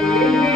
Música